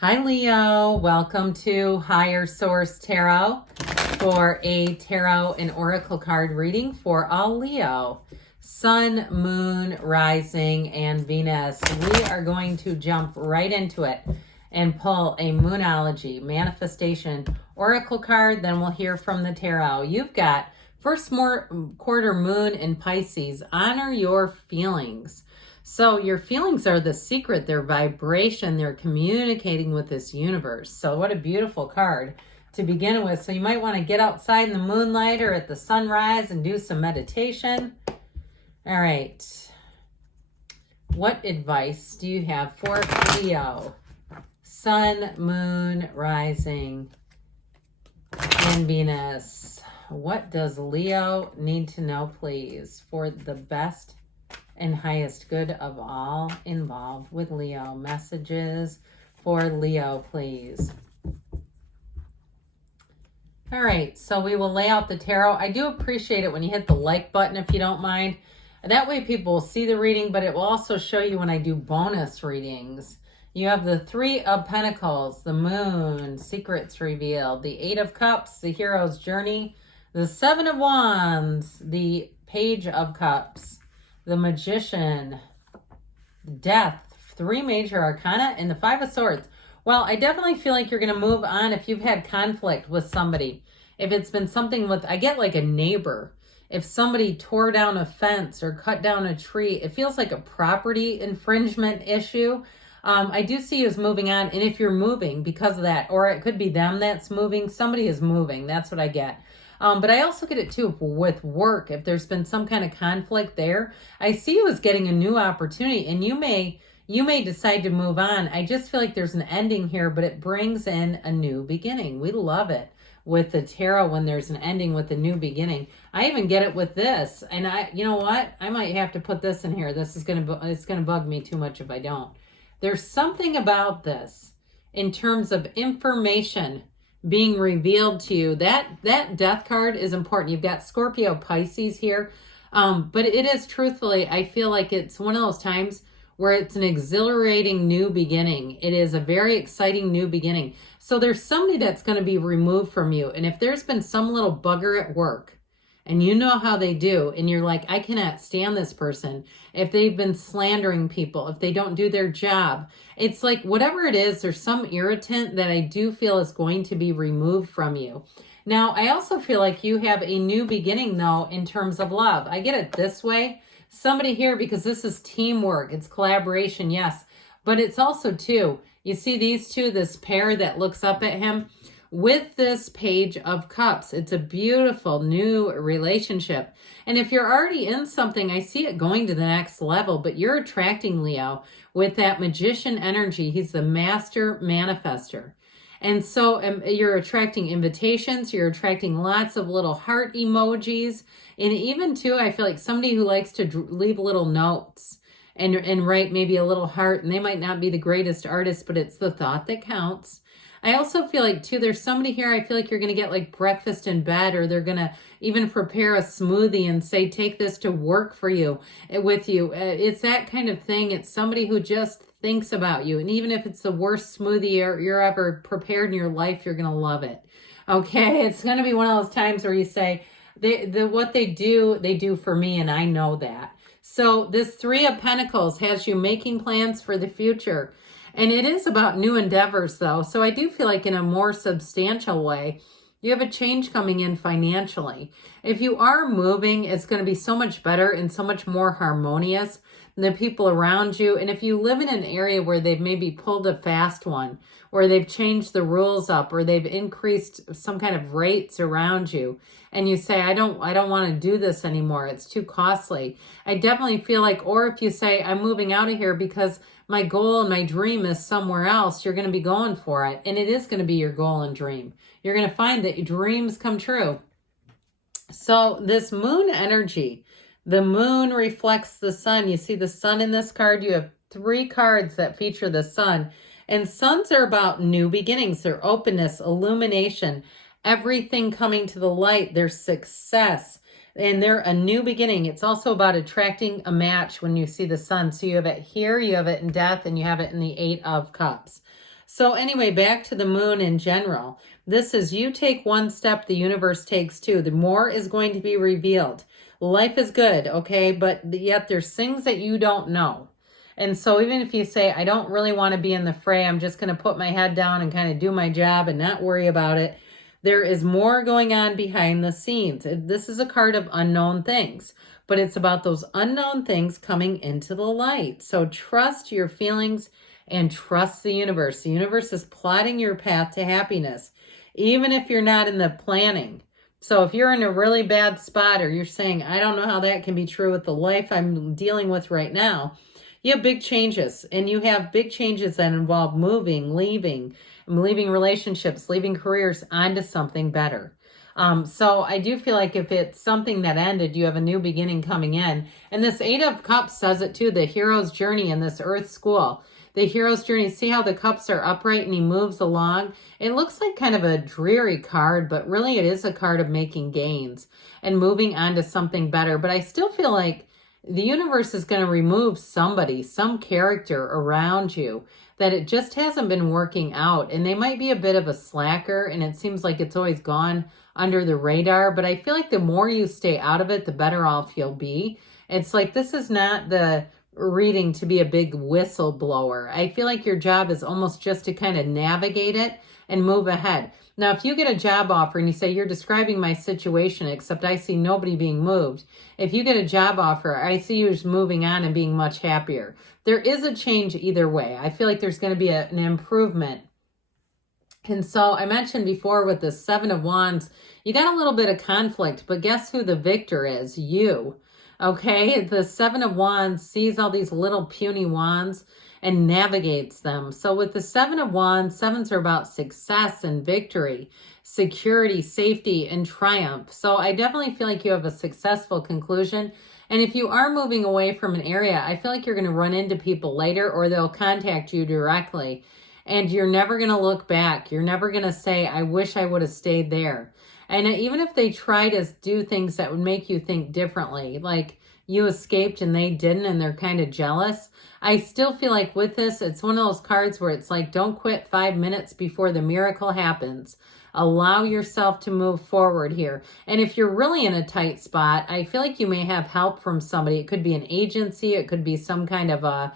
Hi, Leo. Welcome to Higher Source Tarot for a tarot and oracle card reading for all Leo. Sun, Moon, Rising, and Venus. We are going to jump right into it and pull a Moonology manifestation oracle card. Then we'll hear from the tarot. You've got first quarter moon in Pisces. Honor your feelings. So your feelings are the secret, their vibration, they're communicating with this universe. So what a beautiful card to begin with. So you might want to get outside in the moonlight or at the sunrise and do some meditation. All right. What advice do you have for Leo? Sun, Moon, Rising, and Venus. What does Leo need to know, please, for the best and highest good of all involved with Leo? Messages for Leo, please. All right, so we will lay out the tarot. I do appreciate it when you hit the like button, if you don't mind. That way people will see the reading, but it will also show you when I do bonus readings. You have the Three of Pentacles, the Moon, Secrets Revealed, the Eight of Cups, the Hero's Journey, the Seven of Wands, the Page of Cups, the Magician, Death, three major arcana, and the Five of Swords. Well, I definitely feel like you're going to move on if you've had conflict with somebody. If it's been something with, I get like a neighbor. If somebody tore down a fence or cut down a tree, it feels like a property infringement issue. I do see you as moving on. And if you're moving because of that, or it could be them that's moving, somebody is moving. That's what I get. But I also get it too with work. If there's been some kind of conflict there, I see you as getting a new opportunity, and you may decide to move on. I just feel like there's an ending here, but it brings in a new beginning. We love it with the tarot when there's an ending with a new beginning. I even get it with this, and you know what? I might have to put this in here. It's gonna bug me too much if I don't. There's something about this in terms of information being revealed to you. That death card is important. You've got Scorpio, Pisces here. But it is, truthfully, I feel like it's one of those times where it's an exhilarating new beginning. It is a very exciting new beginning. So there's somebody that's going to be removed from you. And if there's been some little bugger at work, and you know how they do, and you're like, I cannot stand this person. If they've been slandering people, if they don't do their job, it's like whatever it is, there's some irritant that I do feel is going to be removed from you. Now, I also feel like you have a new beginning, though, in terms of love. I get it this way. Somebody here, because this is teamwork, it's collaboration, yes. But it's also, too, you see these two, this pair that looks up at him, with this Page of Cups. It's a beautiful new relationship. And if you're already in something, I see it going to the next level, but you're attracting Leo with that Magician energy. He's the master manifester. And so you're attracting invitations, you're attracting lots of little heart emojis, and even too, I feel like somebody who likes to leave little notes and write maybe a little heart, and they might not be the greatest artist, but it's the thought that counts. I also feel like, too, there's somebody here, I feel like you're going to get like breakfast in bed, or they're going to even prepare a smoothie and say, take this to work for you, with you. It's that kind of thing. It's somebody who just thinks about you. And even if it's the worst smoothie you're ever prepared in your life, you're going to love it. Okay? It's going to be one of those times where you say, what they do for me, and I know that. So this Three of Pentacles has you making plans for the future. And it is about new endeavors, though. So I do feel like in a more substantial way, you have a change coming in financially. If you are moving, it's going to be so much better and so much more harmonious than the people around you. And if you live in an area where they've maybe pulled a fast one, or they've changed the rules up, or they've increased some kind of rates around you, and you say, I don't want to do this anymore, it's too costly. I definitely feel like, or if you say, I'm moving out of here because my goal and my dream is somewhere else, you're going to be going for it. And it is going to be your goal and dream. You're going to find that your dreams come true. So this moon energy, the moon reflects the sun. You see the sun in this card. You have three cards that feature the sun. And suns are about new beginnings. Their openness, illumination, everything coming to the light, their success. And they're a new beginning. It's also about attracting a match when you see the sun. So you have it here, you have it in Death, and you have it in the Eight of Cups. So anyway, back to the moon in general. This is you take one step, the universe takes two. The more is going to be revealed. Life is good, okay? But yet there's things that you don't know. And so even if you say, I don't really want to be in the fray, I'm just going to put my head down and kind of do my job and not worry about it. There is more going on behind the scenes. This is a card of unknown things, but it's about those unknown things coming into the light. So trust your feelings and trust the universe. The universe is plotting your path to happiness, even if you're not in the planning. So if you're in a really bad spot or you're saying, I don't know how that can be true with the life I'm dealing with right now, you have big changes, and you have big changes that involve moving, leaving relationships, leaving careers onto something better. So I do feel like if it's something that ended, you have a new beginning coming in. And this Eight of Cups says it too, the hero's journey in this earth school. The hero's journey, see how the cups are upright and he moves along? It looks like kind of a dreary card, but really it is a card of making gains and moving on to something better. But I still feel like the universe is going to remove somebody, some character around you that it just hasn't been working out. And they might be a bit of a slacker, and it seems like it's always gone under the radar. But I feel like the more you stay out of it, the better off you'll be. It's like this is not the reading to be a big whistleblower. I feel like your job is almost just to kind of navigate it and move ahead. Now, if you get a job offer and you say, you're describing my situation, except I see nobody being moved. If you get a job offer, I see you just moving on and being much happier. There is a change either way. I feel like there's going to be an improvement. And so I mentioned before with the Seven of Wands, you got a little bit of conflict, but guess who the victor is? You. Okay, the Seven of Wands sees all these little puny wands and navigates them. So with the Seven of Wands, sevens are about success and victory, security, safety, and triumph. So I definitely feel like you have a successful conclusion. And if you are moving away from an area, I feel like you're going to run into people later, or they'll contact you directly. And you're never going to look back. You're never going to say, I wish I would have stayed there. And even if they try to do things that would make you think differently, like you escaped and they didn't and they're kind of jealous, I still feel like with this, it's one of those cards where it's like, don't quit 5 minutes before the miracle happens. Allow yourself to move forward here. And if you're really in a tight spot, I feel like you may have help from somebody. It could be an agency. It could be some kind of a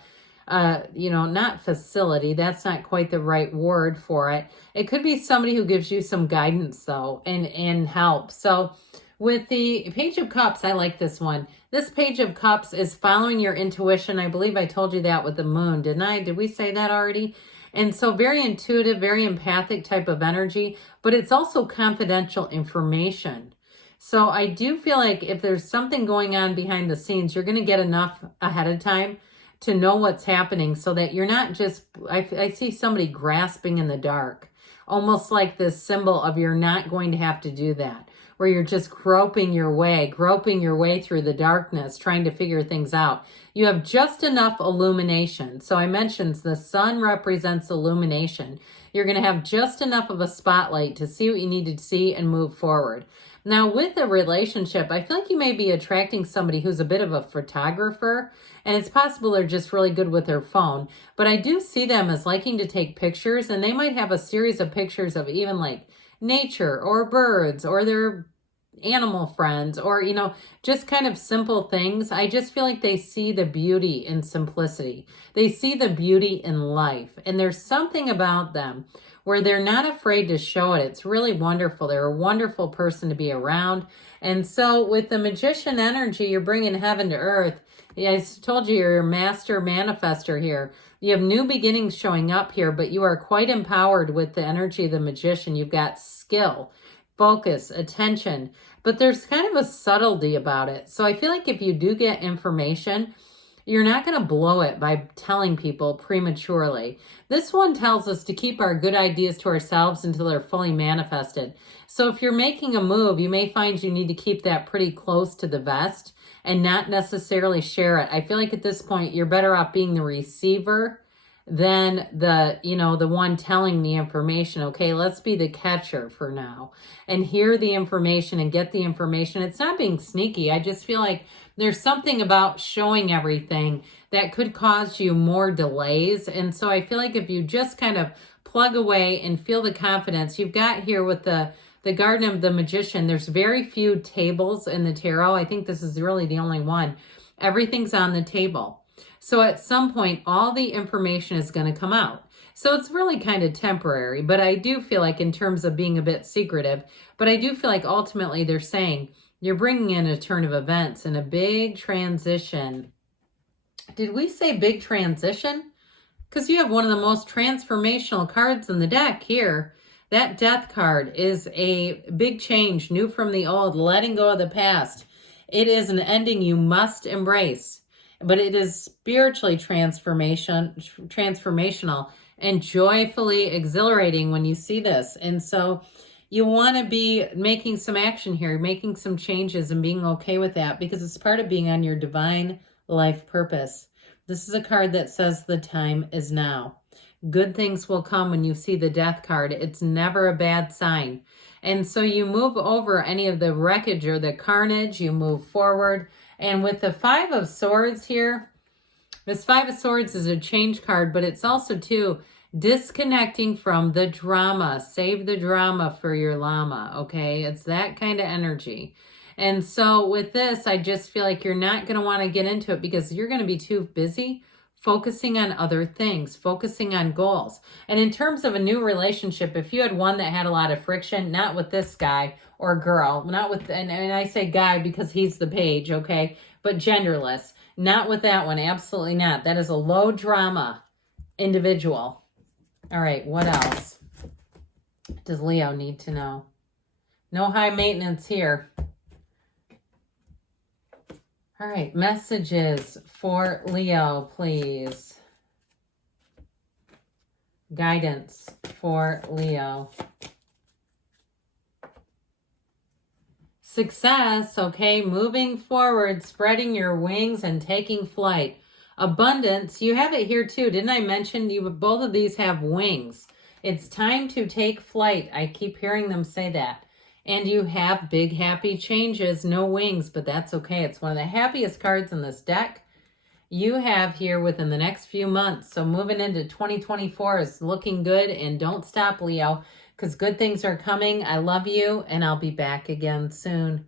not facility. That's not quite the right word for it. It could be somebody who gives you some guidance though and help. So with the Page of Cups, I like this one. This Page of Cups is following your intuition. I believe I told you that with the moon, didn't I? Did we say that already? And so very intuitive, very empathic type of energy, but it's also confidential information. So I do feel like if there's something going on behind the scenes, you're going to get enough ahead of time to know what's happening so that you're not just, I see somebody grasping in the dark, almost like this symbol of you're not going to have to do that, where you're just groping your way through the darkness, trying to figure things out. You have just enough illumination. So I mentioned the sun represents illumination. You're going to have just enough of a spotlight to see what you need to see and move forward. Now, with a relationship, I feel like you may be attracting somebody who's a bit of a photographer, and it's possible they're just really good with their phone, but I do see them as liking to take pictures, and they might have a series of pictures of even like nature or birds or their animal friends or, just kind of simple things. I just feel like they see the beauty in simplicity. They see the beauty in life, and there's something about them where they're not afraid to show it. It's really wonderful. They're a wonderful person to be around. And so with the Magician energy, you're bringing heaven to earth. I told you you're a master manifester here. You have new beginnings showing up here, but you are quite empowered with the energy of the Magician. You've got skill, focus, attention, but there's kind of a subtlety about it. So I feel like if you do get information, you're not going to blow it by telling people prematurely. This one tells us to keep our good ideas to ourselves until they're fully manifested. So if you're making a move, you may find you need to keep that pretty close to the vest and not necessarily share it. I feel like at this point, you're better off being the receiver than the one telling the information. Okay, let's be the catcher for now and hear the information and get the information. It's not being sneaky. I just feel like there's something about showing everything that could cause you more delays. And so I feel like if you just kind of plug away and feel the confidence. You've got here with the Garden of the Magician, there's very few tables in the tarot. I think this is really the only one. Everything's on the table. So at some point, all the information is going to come out. So it's really kind of temporary, but I do feel like in terms of being a bit secretive, but I do feel like ultimately they're saying you're bringing in a turn of events and a big transition. Did we say big transition? Because you have one of the most transformational cards in the deck here. That Death card is a big change, new from the old, letting go of the past. It is an ending you must embrace, but it is spiritually transformational and joyfully exhilarating when you see this. And so you want to be making some action here, making some changes and being okay with that because it's part of being on your divine life purpose. This is a card that says the time is now. Good things will come when you see the Death card. It's never a bad sign. And so you move over any of the wreckage or the carnage, you move forward. And with the Five of Swords here, this Five of Swords is a change card, but it's also too disconnecting from the drama. Save the drama for your llama, okay? It's that kind of energy. And so with this, I just feel like you're not going to want to get into it because you're going to be too busy focusing on other things, focusing on goals. And in terms of a new relationship, if you had one that had a lot of friction, not with this guy or girl, not with, and I say guy because he's the page, okay, but genderless, not with that one, absolutely not. That is a low drama individual. All right, what else does Leo need to know? No high maintenance here. All right, messages for Leo, please. Guidance for Leo. Success, okay, moving forward, spreading your wings and taking flight. Abundance, you have it here too. Didn't I mention you? Both of these have wings. It's time to take flight. I keep hearing them say that. And you have big happy changes, no wings, but that's okay. It's one of the happiest cards in this deck you have here within the next few months. So moving into 2024 is looking good, and don't stop, Leo, because good things are coming. I love you, and I'll be back again soon.